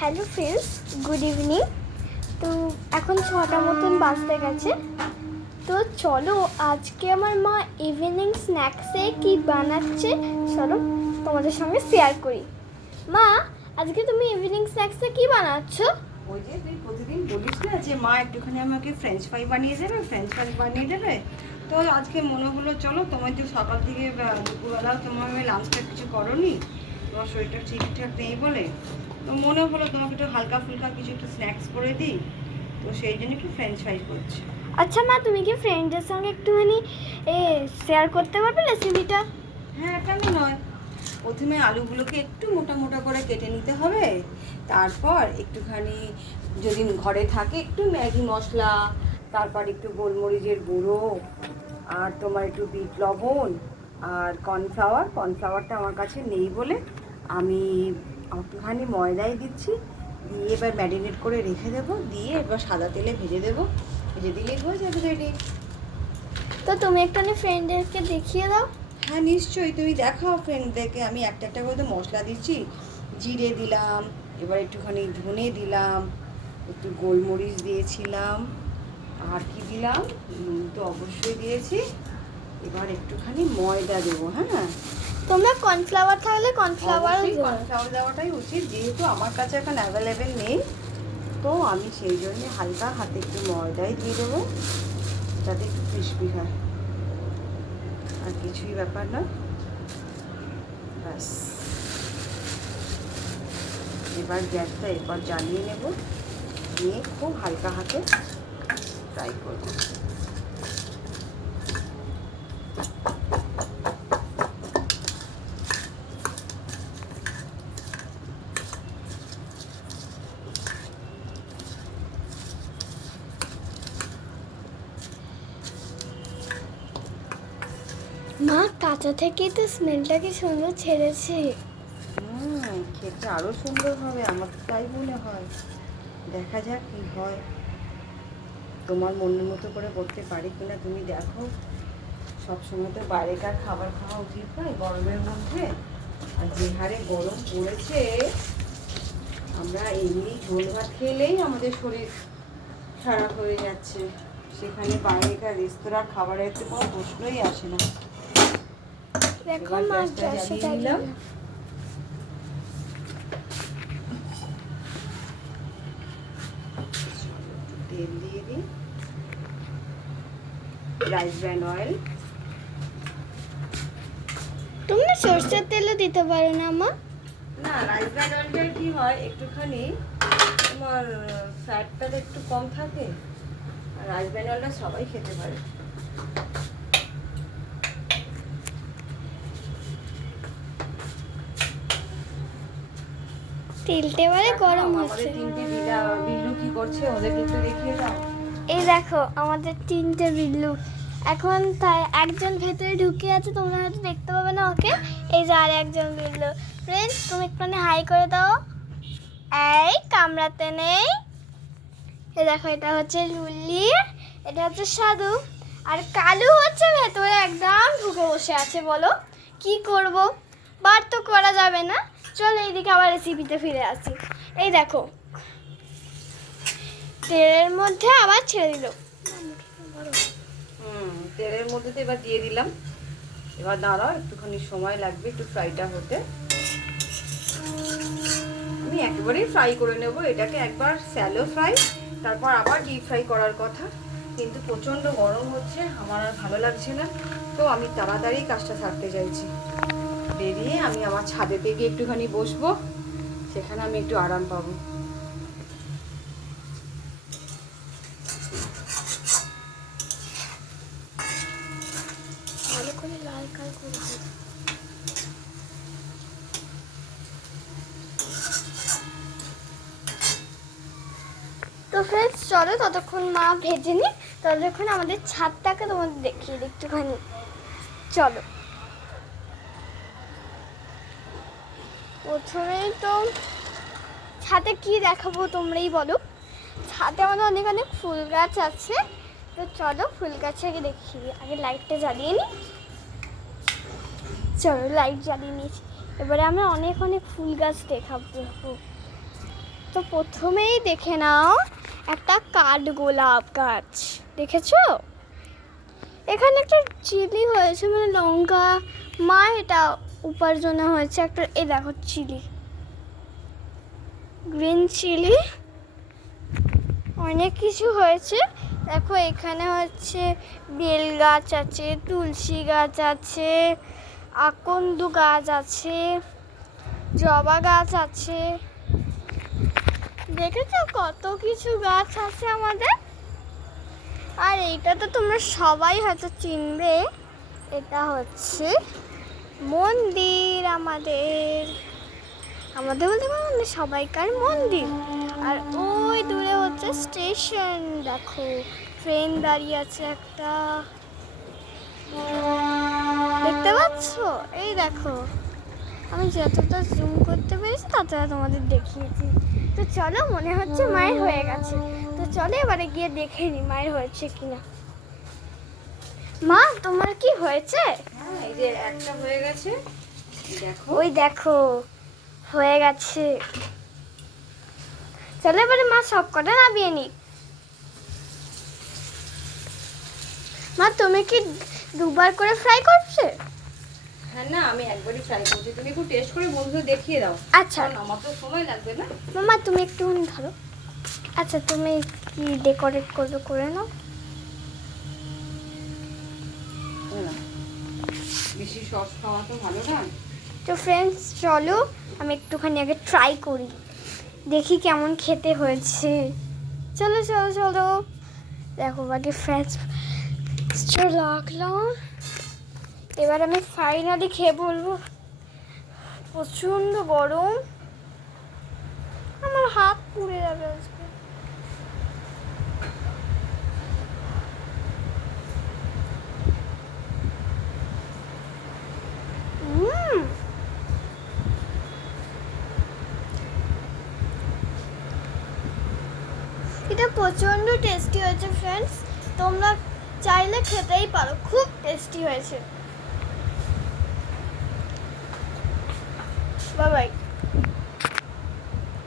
Hello friends, good evening. তো এখন 6টা মতন বাজতে গেছে। তো চলো আজকে আমার মা ইভিনিং স্ন্যাক্সে কি বানাচ্ছে চলো তোমাদের সঙ্গে শেয়ার করি। মা, আজকে তুমি ইভিনিং স্ন্যাক্সে কি বানাচ্ছ? ওই যে তুই প্রতিদিন বলিস না যে মা একটুখানি আমাকে ফ্রেঞ্চ ফ্রাই বানিয়ে দেবে। তো আজকে মনে হলো চলো, তোমার যে সকাল থেকে দুপুরবেলাও তোমার লাঞ্চটা কিছু করোনি, তোমার শরীরটা ঠিকঠাক নেই বলে, তো মনে হলো তোমাকে একটু হালকা ফুলকা কিছু একটু স্ন্যাক্স করে দিই। তো সেই জন্য একটু ফ্রেঞ্চ ফ্রাই করছি। আচ্ছা মা, তুমি কি ফ্রেন্ডদের সঙ্গে একটুখানি শেয়ার করতে পারবে রেসিপিটা? হ্যাঁ, কেন নয়। প্রথমে আলুগুলোকে একটু মোটা মোটা করে কেটে নিতে হবে। তারপর একটুখানি যদি ঘরে থাকে একটু ম্যাগি মশলা, তারপর একটু গোলমরিচের গুঁড়ো, আর তোমার একটু বিট লবণ আর কর্নফ্লাওয়ারটা আমার কাছে নেই বলে আমি একটুখানি ময়দাই দিচ্ছি। দিয়ে এবার ম্যারিনেট করে রেখে দেবো, দিয়ে এবার সাদা তেলে ভেজে দেবো। ভেজে দিলেই হয়ে যাবে রেডি। তো তুমি একটুখানি ফ্রেন্ডদেরকে দেখিয়ে দাও। হ্যাঁ নিশ্চয়ই, তুমি দেখাও ফ্রেন্ডদেরকে। আমি একটা একটা করে তো মশলা দিচ্ছি। জিরে দিলাম, এবার একটুখানি ধনে দিলাম, একটু গোলমরিচ দিয়েছিলাম, আর কি দিলাম, তো অবশ্যই দিয়েছি। এবার একটুখানি ময়দা দেবো। হ্যাঁ, তোমরা কর্নফ্লাওয়ার থাকলে কর্নফ্লাওয়ার কর্নফ্লাওয়ার দেওয়াটাই উচিত, যেহেতু আমার কাছে এখন অ্যাভেলেবেল নেই। তো আমি সেই জন্য হালকা হাতে একটু ময়দাই দিয়ে দেবো, যাতে একটু ক্রিস্পি হয়। আর কিছুই ব্যাপার না, ব্যাস। এবার গ্যাসটা এরপর জ্বালিয়ে নেব, নিয়ে খুব হালকা হাতে ফ্রাই করব। মা, কাঁচা থেকেই তো স্মেলটা কি সুন্দর ছেড়েছে। খেতে আরও সুন্দর হবে, আমার তো তাই মনে হয়। দেখা যাক কি হয়, তোমার মনের মতো করে করতে পারি কিনা তুমি দেখো। সবসময় তো বাইরেকার খাবার খাওয়া উচিত নয় গরমের মধ্যে। আর যে হারে গরম পড়েছে, আমরা এমনি ঝোল ভাত খেলেই আমাদের শরীর খারাপ হয়ে যাচ্ছে, সেখানে বাইরেকার রেস্তোরাঁর খাবারের তো কোনো প্রশ্নই আসে না। দেখো এবার মা, গ্যাসটা গ্যাসটা জ্বালিয়ে নিলাম। তেল দিয়ে দিই, রাইস ব্র্যান্ড অয়েল। তুমি না সরষের তেলও দিতে পারো না মা? না, রাইস ব্র্যান্ড অয়েলটা কি হয়, একটুখানি তোমার ফ্যাটটা একটু কম থাকে, আর রাইস ব্র্যান্ড অয়েলটা সবাই খেতে পারে। তেলটা এবারে গরম আমাদের হচ্ছে। তিনটে বিল্লু কি করছে ওদেরকে একটু দেখিয়ে দাও। এই দেখো আমাদের 3টে বিল্লু। এখন তাই একজন ভেতরে ঢুকে আছে, তোমরা হয়তো দেখতে পাবে না ওকে। এই যে আর একজন বিল্লু। ফ্রেন্ডস, তুমি একটুখানি হাই করে দাও। এই কামড়াতে নেই। এই দেখো, এটা হচ্ছে লুলি, এটা হচ্ছে সাধু, আর কালু হচ্ছে ভেতরে একদম ঢুকে বসে আছে। বলো কি করব, বার তো করা যাবে না। চলো এইদিকে আবার রেসিপিতে ফিরে আসি। এই দেখো, তেলের মধ্যে আবার ছেড়ে দিল। তেলের মধ্যে তো এবার দিয়ে দিলাম। এবার দাঁড়াও, একটুখানি সময় লাগবে একটু ফ্রাইটা হতে। আমি একবারেই ফ্রাই করে নেব এটাকে, একবার স্যালো ফ্রাই, তারপর আবার ডিপ ফ্রাই করার কথা। কিন্তু প্রচণ্ড গরম হচ্ছে, আমার আর ভালো লাগছে না, তো আমি তাড়াতাড়ি কাজটা সারতে চাইছি। বেরিয়ে আমি আমার ছাদেতে গিয়ে একটুখানি বসবো, সেখানে আমি একটু আরাম পাবো। ভালো করে লাল কাল করে দিই। তো ফ্রেন্ডস, চলো ততক্ষণ মা ভেজে নি, ততক্ষণ আমাদের ছাদটাকে তোমাদের দেখিয়ে দিই একটুখানি। চলো, প্রথমেই তো ছাদে কি দেখাবো তোমরাই বলো। ছাদে আমাদের অনেক অনেক ফুল গাছ আছে। তো চলো ফুল গাছ আগে দেখিয়ে দিই। আগে লাইটটা জ্বালিয়ে নিই। চলো লাইট জ্বালিয়ে নিয়েছি, এবারে আমরা অনেক অনেক ফুল গাছ দেখাবো। তো প্রথমেই দেখে নাও একটা কাঠগোলাপ গাছ, দেখেছো? এখানে একটা চিলি হয়েছে, মানে লঙ্কা, মা এটা উপার্জনে হয়েছে একটা, এই দেখো চিলি, গ্রিন চিলি, অনেক কিছু হয়েছে। দেখো এখানে হচ্ছে বেল গাছ আছে, তুলসী গাছ আছে, আকন্দ গাছ আছে, জবা গাছ আছে, দেখেছো কত কিছু গাছ আছে আমাদের। আর এইটা তো তোমরা সবাই হয়তো চিনবে, এটা হচ্ছে মন্দির আমাদের, আমাদের বলতে পারবো না, সবাইকার মন্দির। আর ওই দূরে হচ্ছে স্টেশন, দেখো ট্রেন দাঁড়িয়ে আছে একটা, দেখতে পাচ্ছ? এই দেখো, আমি যতটা জুম করতে পেরেছি ততটা তোমাদের দেখিয়েছি। তো চলো, মনে হচ্ছে মায়ের হয়ে গেছে, তো চলো এবারে গিয়ে দেখে নি মায়ের হয়েছে কিনা। মা তোমার কি হয়েছে? হ্যাঁ, এই যে একটা হয়ে গেছে, দেখো। ওই দেখো হয়ে গেছে। চলো এবারে মা সব কটা নামিয়ে নি। মা তুমি কি দুবার করে ফ্রাই করছে? হ্যাঁ, না আমি একবারই ট্রাই করছি, তুমি একটু টেস্ট করে বন্ধুদের দেখিয়ে দাও। আচ্ছা কারণ আমার তো সময় লাগবে না। মামা তুমি একটু ধরো। আচ্ছা তুমি কি ডেকোরেট করবে করে নাও। না, বেশি সস খাওয়া তো ভালো না। তো ফ্রেন্ডস চলো আমি একটুখানি আগে ট্রাই করি, দেখি কেমন খেতে হয়েছে। চলো চলো চলো, দেখো আগে ফ্রেন্ডস লাগলাম, এবার আমি ফাইনালি খেয়ে বলবো। প্রচণ্ড গরম, আমার হাত পুড়ে যাবে আজকে। এটা প্রচণ্ড টেস্টি হয়েছে ফ্রেন্ডস, তোমরা চাইলে খেতেই পারো, খুব টেস্টি হয়েছে। Bye bye.